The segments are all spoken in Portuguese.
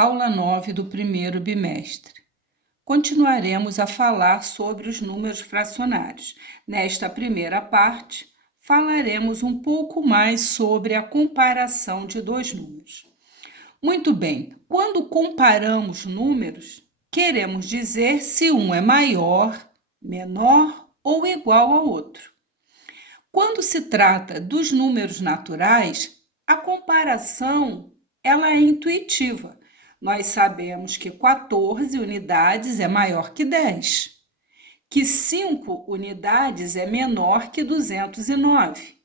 Aula 9 do primeiro bimestre. Continuaremos a falar sobre os números fracionários. Nesta primeira parte, falaremos um pouco mais sobre a comparação de dois números. Muito bem, quando comparamos números, queremos dizer se um é maior, menor ou igual ao outro. Quando se trata dos números naturais, a comparação ela é intuitiva. Nós sabemos que 14 unidades é maior que 10, que 5 unidades é menor que 209,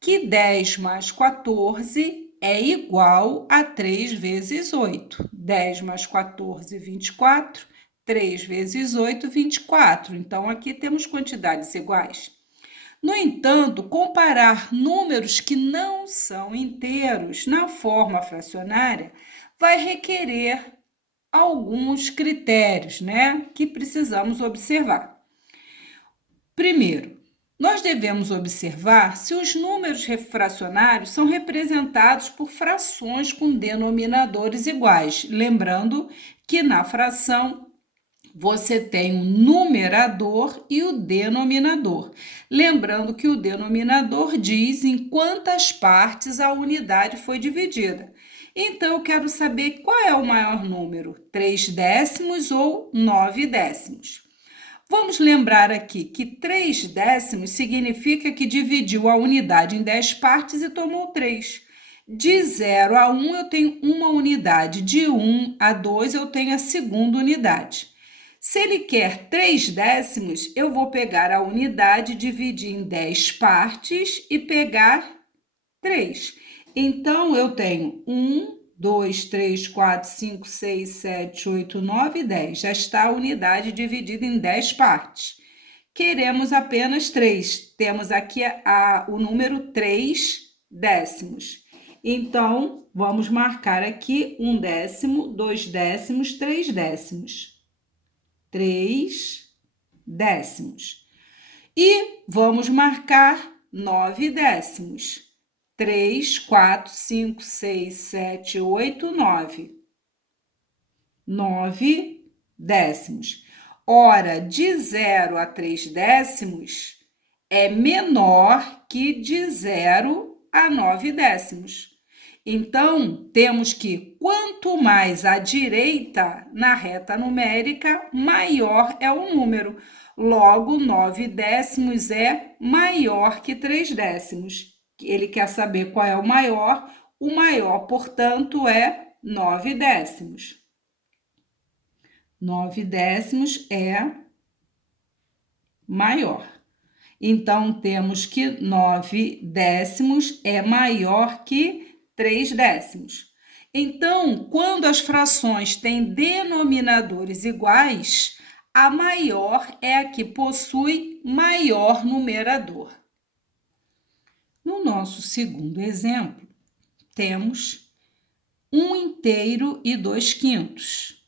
que 10 mais 14 é igual a 3 vezes 8. 10 mais 14, 24. 3 vezes 8, 24. Então, aqui temos quantidades iguais. No entanto, comparar números que não são inteiros na forma fracionária vai requerer alguns critérios, que precisamos observar. Primeiro, nós devemos observar se os números fracionários são representados por frações com denominadores iguais. Lembrando que na fração você tem o numerador e o denominador. Lembrando que o denominador diz em quantas partes a unidade foi dividida. Então, eu quero saber qual é o maior número, 3 décimos ou 9 décimos. Vamos lembrar aqui que 3 décimos significa que dividiu a unidade em 10 partes e tomou 3. De 0 a 1 eu tenho uma unidade, de 1 a 2 eu tenho a segunda unidade. Se ele quer 3 décimos, eu vou pegar a unidade, dividir em 10 partes e pegar 3. Então, eu tenho 1, 2, 3, 4, 5, 6, 7, 8, 9, 10. Já está a unidade dividida em 10 partes. Queremos apenas 3. Temos aqui o número 3 décimos. Então, vamos marcar aqui 1 décimo, 2 décimos, 3 décimos. 3 décimos. E vamos marcar 9 décimos. 3, 4, 5, 6, 7, 8, 9. 9 décimos. Ora, de 0 a 3 décimos é menor que de 0 a 9 décimos. Então, temos que quanto mais à direita na reta numérica, maior é o número. Logo, 9 décimos é maior que 3 décimos. Ele quer saber qual é o maior, portanto, é 9 décimos. 9 décimos é maior. Então, temos que 9 décimos é maior que 3 décimos. Então, quando as frações têm denominadores iguais, a maior é a que possui maior numerador. No nosso segundo exemplo, temos 1 inteiro e 2 quintos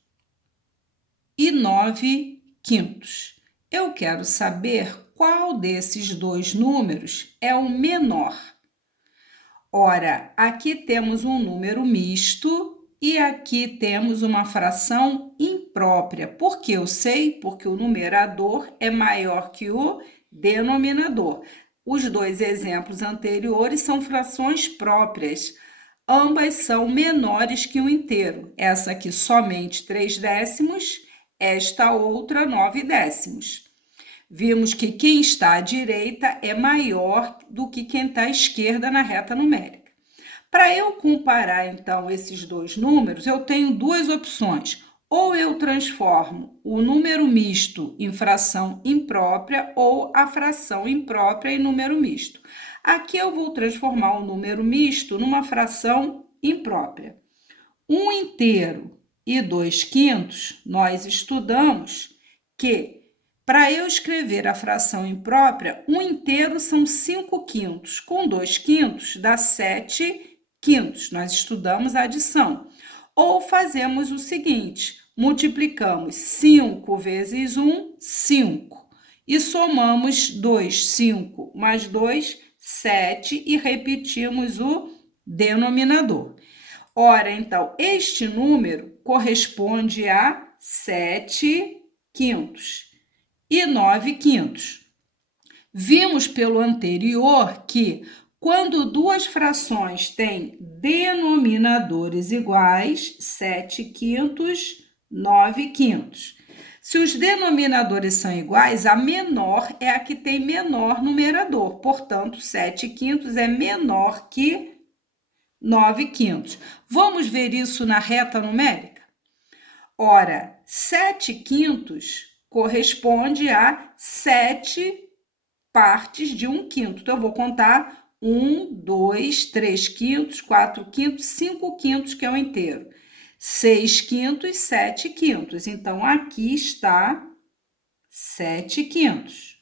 e 9 quintos. Eu quero saber qual desses dois números é o menor. Ora, aqui temos um número misto e aqui temos uma fração imprópria. Por que eu sei? Porque o numerador é maior que o denominador. Os dois exemplos anteriores são frações próprias. Ambas são menores que um inteiro. Essa aqui somente 3 décimos, esta outra 9 décimos. Vimos que quem está à direita é maior do que quem está à esquerda na reta numérica. Para eu comparar, então, esses dois números, eu tenho duas opções. Ou eu transformo o número misto em fração imprópria ou a fração imprópria em número misto. Aqui eu vou transformar o número misto numa fração imprópria. 1 inteiro e 2 quintos, nós estudamos que para eu escrever a fração imprópria, 1 inteiro são 5 quintos. Com 2 quintos dá 7 quintos. Nós estudamos a adição. Ou fazemos o seguinte, multiplicamos 5 vezes 1, 5. E somamos 2, 5 mais 2, 7 e repetimos o denominador. Ora, então, este número corresponde a 7 quintos e 9 quintos. Vimos pelo anterior que, quando duas frações têm denominadores iguais, 7 quintos, 9 quintos. Se os denominadores são iguais, a menor é a que tem menor numerador. Portanto, 7 quintos é menor que 9 quintos. Vamos ver isso na reta numérica? Ora, 7 quintos corresponde a 7 partes de 1 quinto. Então, eu vou contar 1, 2, 3 quintos, 4 quintos, 5 quintos, que é o inteiro. 6 quintos, 7 quintos. Então, aqui está 7 quintos.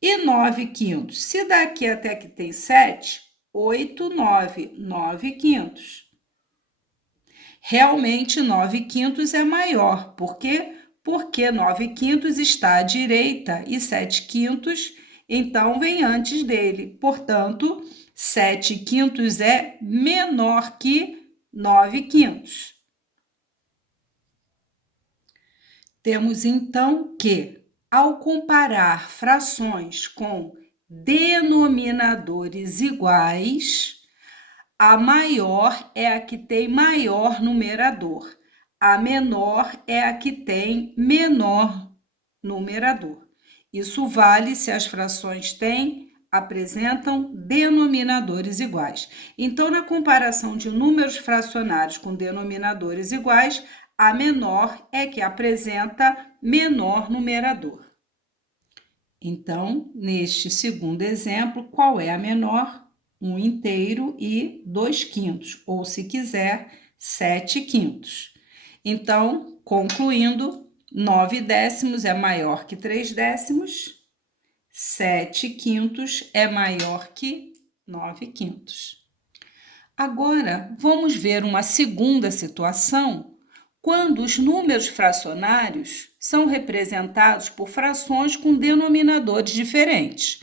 E 9 quintos? Se daqui até aqui tem 7, 8, 9, 9 quintos. Realmente, 9 quintos é maior. Por quê? Porque 9 quintos está à direita e 7 quintos, então, vem antes dele. Portanto, 7 quintos é menor que 9 quintos. Temos, então, que, ao comparar frações com denominadores iguais, a maior é a que tem maior numerador. A menor é a que tem menor numerador. Isso vale se as frações apresentam denominadores iguais. Então, na comparação de números fracionários com denominadores iguais, a menor é que apresenta menor numerador. Então, neste segundo exemplo, qual é a menor? 1 inteiro e 2 quintos, ou se quiser, 7 quintos. Então, concluindo, 9 décimos é maior que 3 décimos, 7 quintos é maior que 9 quintos. Agora, vamos ver uma segunda situação, quando os números fracionários são representados por frações com denominadores diferentes.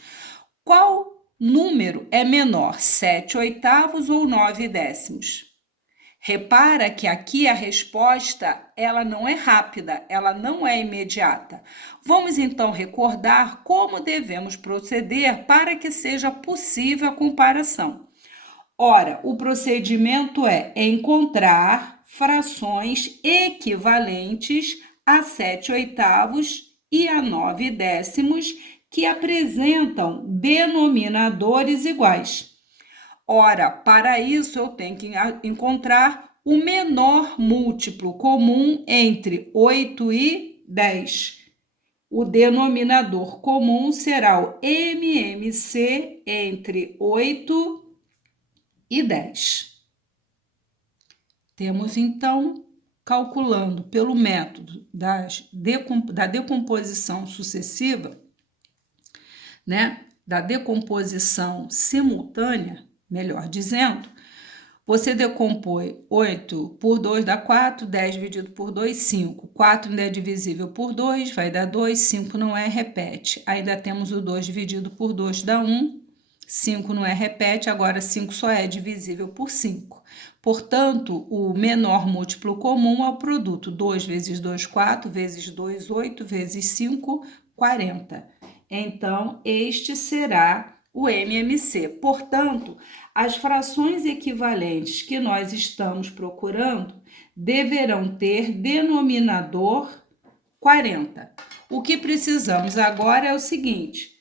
Qual número é menor, 7 oitavos ou 9 décimos? Repara que aqui a resposta, ela não é rápida, ela não é imediata. Vamos então recordar como devemos proceder para que seja possível a comparação. Ora, o procedimento é encontrar frações equivalentes a 7 oitavos e a 9 décimos que apresentam denominadores iguais. Ora, para isso eu tenho que encontrar o menor múltiplo comum entre 8 e 10. O denominador comum será o MMC entre 8 e 10. Temos, então, calculando pelo método da decomposição sucessiva, né, da decomposição simultânea, melhor dizendo, você decompõe 8 por 2 dá 4, 10 dividido por 2, 5. 4 ainda é divisível por 2, vai dar 2, 5 não é, repete. Ainda temos o 2 dividido por 2 dá 1, 5 não é, repete, agora 5 só é divisível por 5. Portanto, o menor múltiplo comum é o produto 2 vezes 2, 4, vezes 2, 8, vezes 5, 40. Então, este será o MMC. Portanto, as frações equivalentes que nós estamos procurando deverão ter denominador 40. O que precisamos agora é o seguinte: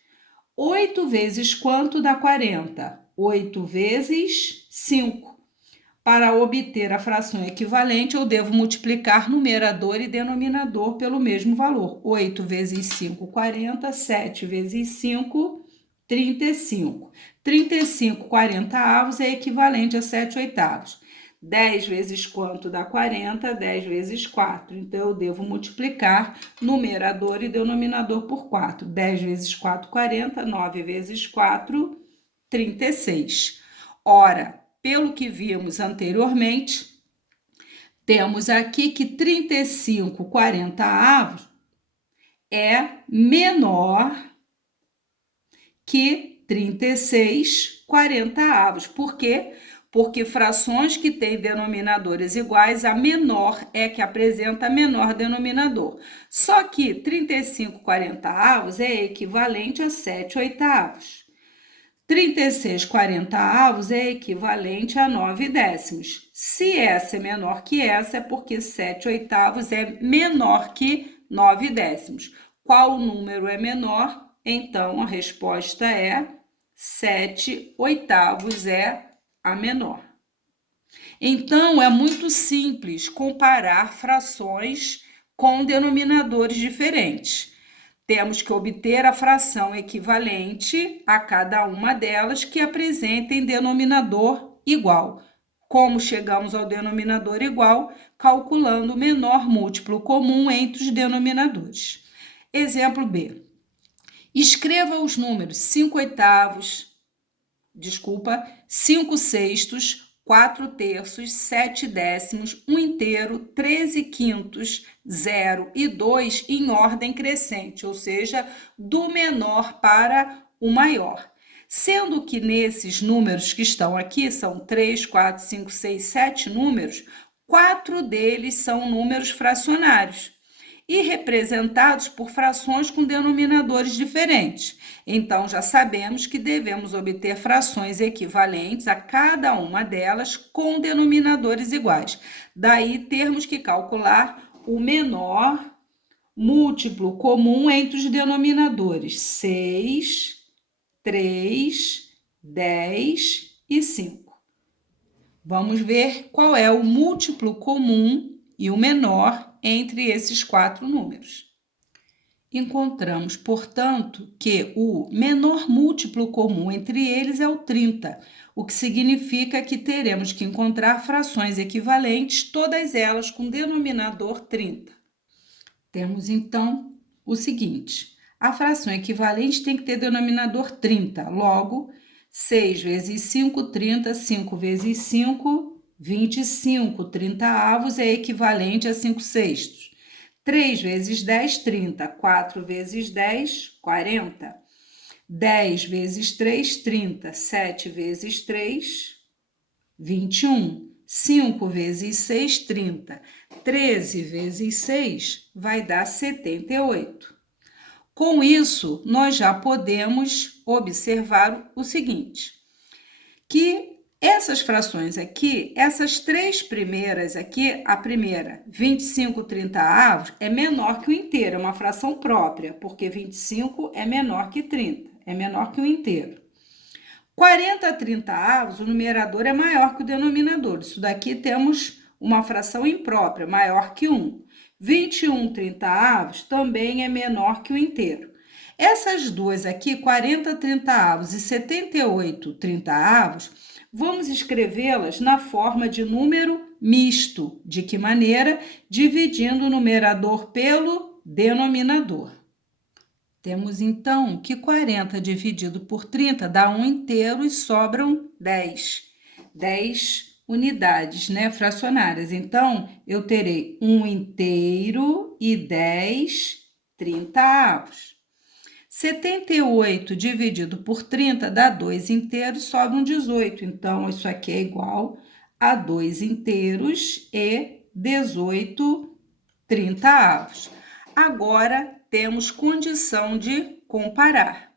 8 vezes quanto dá 40? 8 vezes 5. Para obter a fração equivalente, eu devo multiplicar numerador e denominador pelo mesmo valor. 8 vezes 5, 40. 7 vezes 5, 35. 35 40avos é equivalente a 7 oitavos. 10 vezes quanto dá 40? 10 vezes 4. Então, eu devo multiplicar numerador e denominador por 4. 10 vezes 4, 40. 9 vezes 4, 36. Ora, pelo que vimos anteriormente, temos aqui que 35 40avos é menor que 36 40avos. Por quê? porque frações que têm denominadores iguais, a menor é que apresenta menor denominador. Só que 35/40 é equivalente a 7/8. 36/40 é equivalente a 9/10. Se essa é menor que essa, é porque 7/8 é menor que 9/10. Qual número é menor? Então, a resposta é 7/8 é a menor. Então, é muito simples comparar frações com denominadores diferentes. Temos que obter a fração equivalente a cada uma delas que apresentem denominador igual. Como chegamos ao denominador igual? Calculando o menor múltiplo comum entre os denominadores. Exemplo B. Escreva os números 5/6, 4/3, 7/10, 1/3, 13/5, 0 e 2 em ordem crescente, ou seja, do menor para o maior. Sendo que nesses números que estão aqui, são 3, 4, 5, 6, 7 números, 4 deles são números fracionários e representados por frações com denominadores diferentes. Então, já sabemos que devemos obter frações equivalentes a cada uma delas com denominadores iguais. Daí, termos que calcular o menor múltiplo comum entre os denominadores 6, 3, 10 e 5. Vamos ver qual é o múltiplo comum e o menor entre esses 4 números. Encontramos, portanto, que o menor múltiplo comum entre eles é o 30, o que significa que teremos que encontrar frações equivalentes, todas elas com denominador 30. Temos, então, o seguinte: a fração equivalente tem que ter denominador 30, logo, 6 vezes 5, 30, 5 vezes 5, 25, 30avos é equivalente a 5/6. 3 vezes 10, 30. 4 vezes 10, 40. 10 vezes 3, 30. 7 vezes 3, 21. 5 vezes 6, 30. 13 vezes 6 vai dar 78. Com isso, nós já podemos observar o seguinte, que essas frações aqui, essas três primeiras aqui, a primeira, 25/30, é menor que o inteiro, é uma fração própria, porque 25 é menor que 30, é menor que o inteiro. 40/30, o numerador é maior que o denominador, isso daqui temos uma fração imprópria, maior que 1. 21/30 também é menor que o inteiro. Essas duas aqui, 40/30 e 78/30, vamos escrevê-las na forma de número misto. De que maneira? Dividindo o numerador pelo denominador. Temos, então, que 40 dividido por 30 dá 1 inteiro e sobram 10. 10 unidades, né, fracionárias. Então, eu terei 1 inteiro e 10 30avos. 78 dividido por 30 dá 2 inteiros, sobram 18. Então, isso aqui é igual a 2 inteiros e 18 30avos. Agora, temos condição de comparar.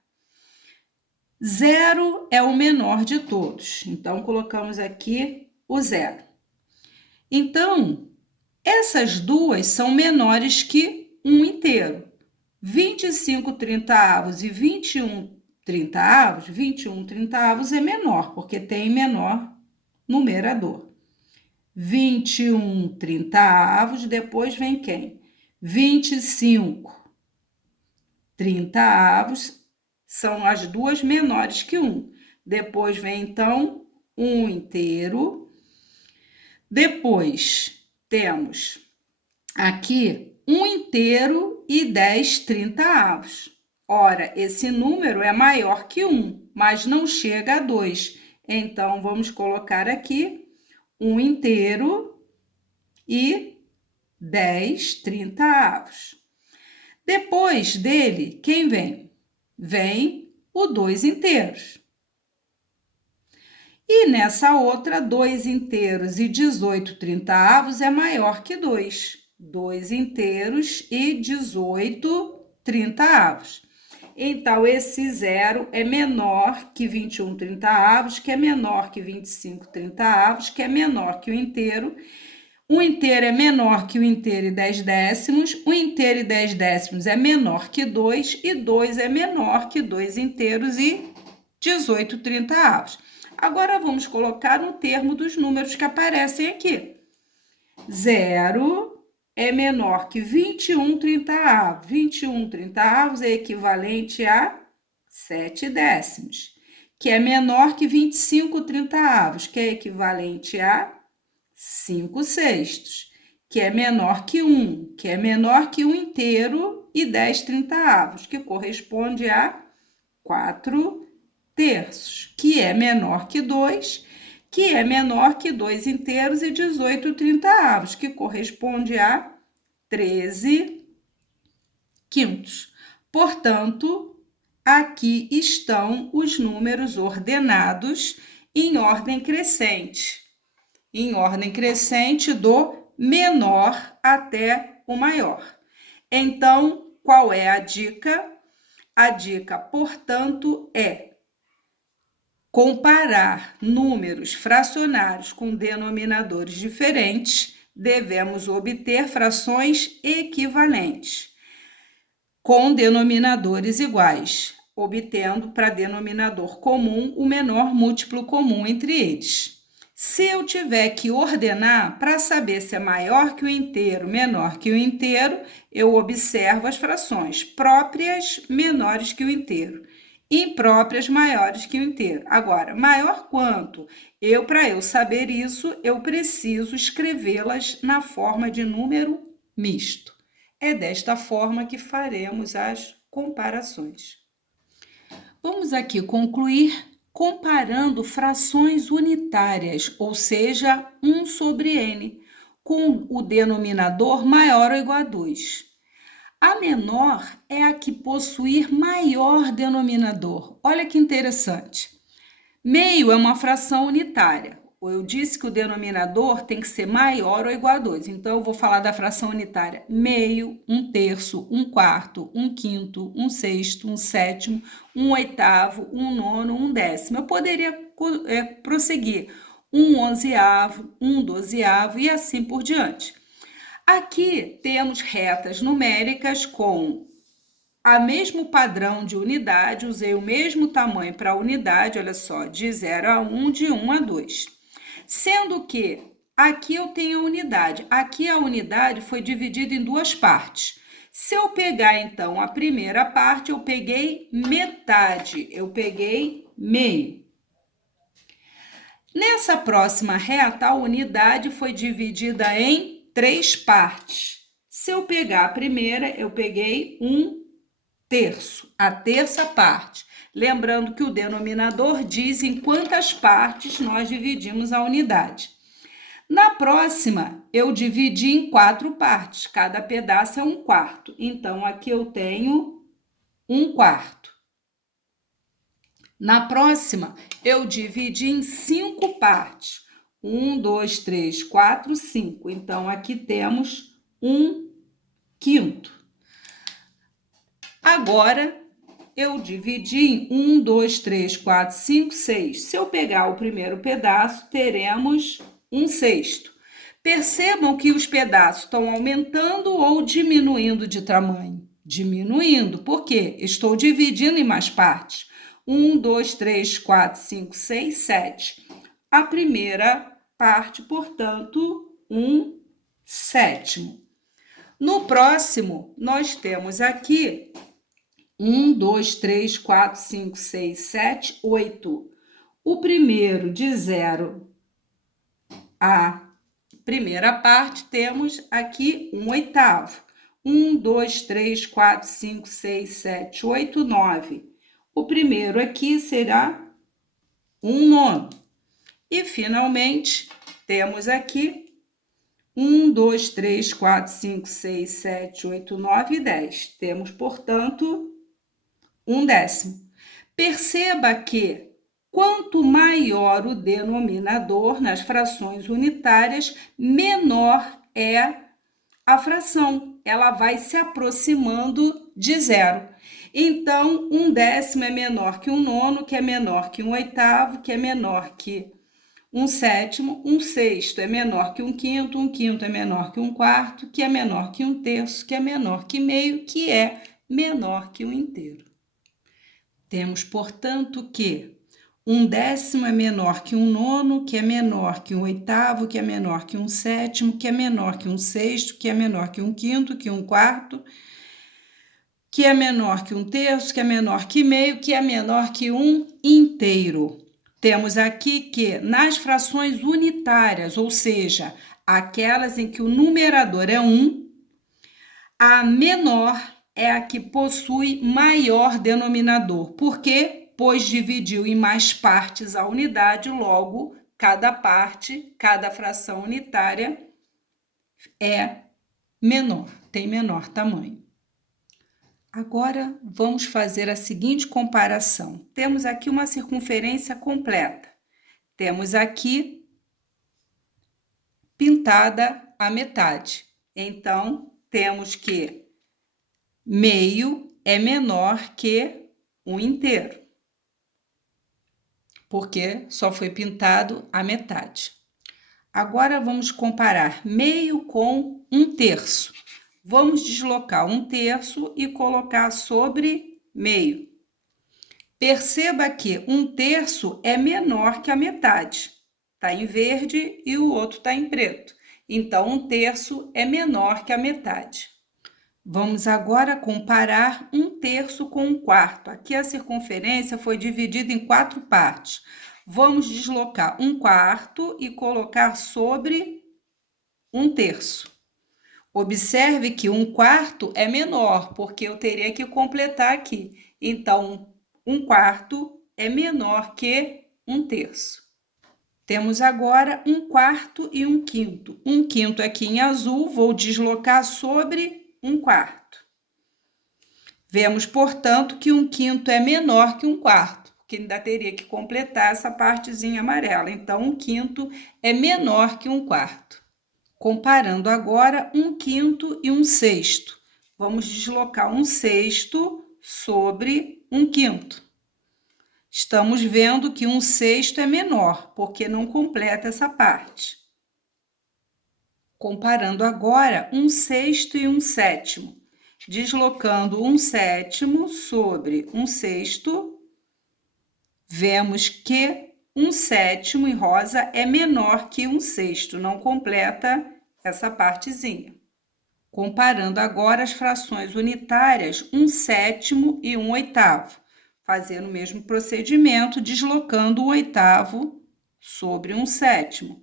0 é o menor de todos. Então, colocamos aqui o 0. Então, essas duas são menores que 1 inteiro. 25/30 e 21/30, 21/30 é menor, porque tem menor numerador. 21/30, depois vem quem? 25/30 são as duas menores que 1. Depois vem, então, 1 inteiro. Depois temos aqui 1 inteiro e 10 30avos. Ora, esse número é maior que 1, mas não chega a 2. Então, vamos colocar aqui 1 inteiro e 10 30avos. Depois dele, quem vem? Vem o 2 inteiros. E nessa outra, 2 inteiros e 18 trintaavos é maior que 2. 2 inteiros e 18 trintaavos. Então, esse zero é menor que 21 trintaavos, que é menor que 25 trintaavos, que é menor que o inteiro. O inteiro é menor que o inteiro e 10 décimos, o inteiro e 10 décimos é menor que 2, e 2 é menor que 2 inteiros e 18 trintaavos. Agora, vamos colocar no termo dos números que aparecem aqui. 0 é menor que 21 trintaavos. 21 trintaavos é equivalente a 7 décimos, que é menor que 25 trintaavos, que é equivalente a 5 sextos, que é menor que 1, que é menor que 1 inteiro e 10 trintaavos, que corresponde a 4 terços, que é menor que 2, que é menor que 2 inteiros e 18 trintaavos, que corresponde a 13 quintos. Portanto, aqui estão os números ordenados em ordem crescente do menor até o maior. Então, qual é a dica? A dica, portanto, é comparar números fracionários com denominadores diferentes, devemos obter frações equivalentes com denominadores iguais, obtendo para denominador comum o menor múltiplo comum entre eles. Se eu tiver que ordenar para saber se é maior que o inteiro, menor que o inteiro, eu observo as frações próprias menores que o inteiro, impróprias maiores que o inteiro. Agora, maior quanto? Para eu saber isso, eu preciso escrevê-las na forma de número misto. É desta forma que faremos as comparações. Vamos aqui concluir comparando frações unitárias, ou seja, 1 sobre n, com o denominador maior ou igual a 2. A menor é a que possuir maior denominador. Olha que interessante. Meio é uma fração unitária. Eu disse que o denominador tem que ser maior ou igual a 2. Então, eu vou falar da fração unitária. Meio, 1/3, 1/4, 1/5, 1/6, 1/7, 1/8, 1/9, 1/10. Eu poderia prosseguir. 1/11, 1/12 e assim por diante. Aqui temos retas numéricas com a mesmo padrão de unidade, usei o mesmo tamanho para a unidade, olha só, de 0 a 1, de 1 a 2. Sendo que aqui eu tenho a unidade. Aqui a unidade foi dividida em duas partes. Se eu pegar, então, a primeira parte, eu peguei metade, eu peguei meio. Nessa próxima reta, a unidade foi dividida em 3 partes. Se eu pegar a primeira, eu peguei 1/3, a terça parte. Lembrando que o denominador diz em quantas partes nós dividimos a unidade. Na próxima, eu dividi em 4 partes, cada pedaço é 1/4. Então, aqui eu tenho 1/4. Na próxima, eu dividi em 5 partes. 1, 2, 3, 4, 5. Então, aqui temos 1/5. Agora, eu dividi em 1, 2, 3, 4, 5, 6. Se eu pegar o primeiro pedaço, teremos 1/6. Percebam que os pedaços estão aumentando ou diminuindo de tamanho? Diminuindo. Por quê? Estou dividindo em mais partes. 1, 2, 3, 4, 5, 6, 7. A primeira parte, portanto, 1/7. No próximo, nós temos aqui 1, 2, 3, 4, 5, 6, 7, 8. O primeiro de 0 a primeira parte, temos aqui 1/8. 1, 2, 3, 4, 5, 6, 7, 8, 9. O primeiro aqui será 1/9. E, finalmente, temos aqui 1, 2, 3, 4, 5, 6, 7, 8, 9 e 10. Temos, portanto, 1/10. Perceba que Quanto maior o denominador nas frações unitárias, menor é a fração. Ela vai se aproximando de zero. Então, 1/10 é menor que 1/9, que é menor que 1/8, que é menor que 1/7, 1/6 é menor que 1/5, 1/5 é menor que 1/4, que é menor que 1/3, que é menor que meio, que é menor que 1/2. Temos, portanto, que 1/10 é menor que 1/9, que é menor que 1/8, que é menor que 1/7, que é menor que 1/6, que é menor que 1/5, que 1/4, que é menor que 1/3, que é menor que meio, que é menor que 1/2. Temos aqui que nas frações unitárias, ou seja, aquelas em que o numerador é 1, a menor é a que possui maior denominador. Por quê? Pois dividiu em mais partes a unidade, logo, cada parte, cada fração unitária é menor, tem menor tamanho. Agora, vamos fazer a seguinte comparação. Temos aqui uma circunferência completa. Temos aqui pintada a metade. Então, temos que meio é menor que 1/2, porque só foi pintado a metade. Agora, vamos comparar meio com 1/3. Vamos deslocar 1/3 e colocar sobre meio. Perceba que 1/3 é menor que a metade. Está em verde e o outro está em preto. Então, 1/3 é menor que a metade. Vamos agora comparar 1/3 com 1/4. Aqui a circunferência foi dividida em 4 partes. Vamos deslocar 1/4 e colocar sobre 1/3. Observe que 1/4 é menor, porque eu teria que completar aqui. Então, 1/4 é menor que 1/3. Temos agora 1/4 e 1/5. 1/5 aqui em azul, vou deslocar sobre 1/4. Vemos, portanto, que 1/5 é menor que 1/4, porque ainda teria que completar essa partezinha amarela. Então, 1/5 é menor que 1/4. Comparando agora 1/5 e 1/6. Vamos deslocar 1/6 sobre 1/5. Estamos vendo que 1/6 é menor, porque não completa essa parte. Comparando agora 1/6 e 1/7. Deslocando 1/7 sobre 1/6, vemos que 1/7 em rosa é menor que 1/6, não completa essa partezinha. Comparando agora as frações unitárias 1/7 e 1/8, fazendo o mesmo procedimento, deslocando 1/8 sobre 1/7.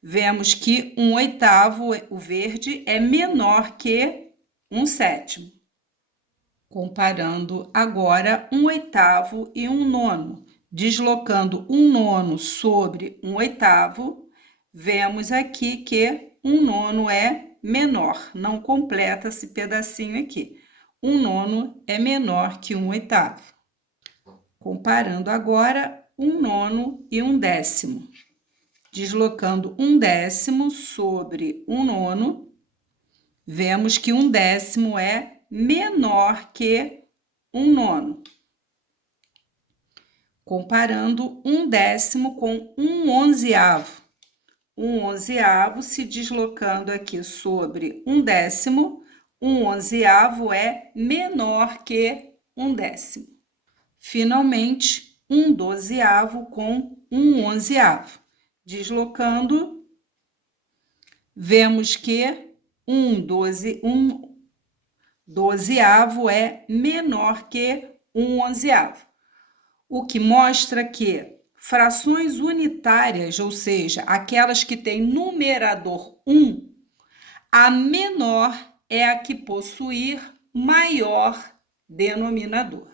Vemos que 1/8, o verde, é menor que 1/7. Comparando agora 1/8 e 1/9. Deslocando 1/9 sobre 1/8, vemos aqui que 1/9 é menor, não completa esse pedacinho aqui. 1/9 é menor que 1/8. Comparando agora 1/9 e 1/10. Deslocando 1/10 sobre 1/9, vemos que 1/10 é menor que 1/9. Comparando 1/10 com 1/11. 1/11, se deslocando aqui sobre 1/10, 1/11 é menor que 1/10. Finalmente, 1/12 com 1/11. Deslocando, vemos que 1/12 é menor que 1/11. O que mostra que frações unitárias, ou seja, aquelas que têm numerador 1, a menor é a que possuir maior denominador.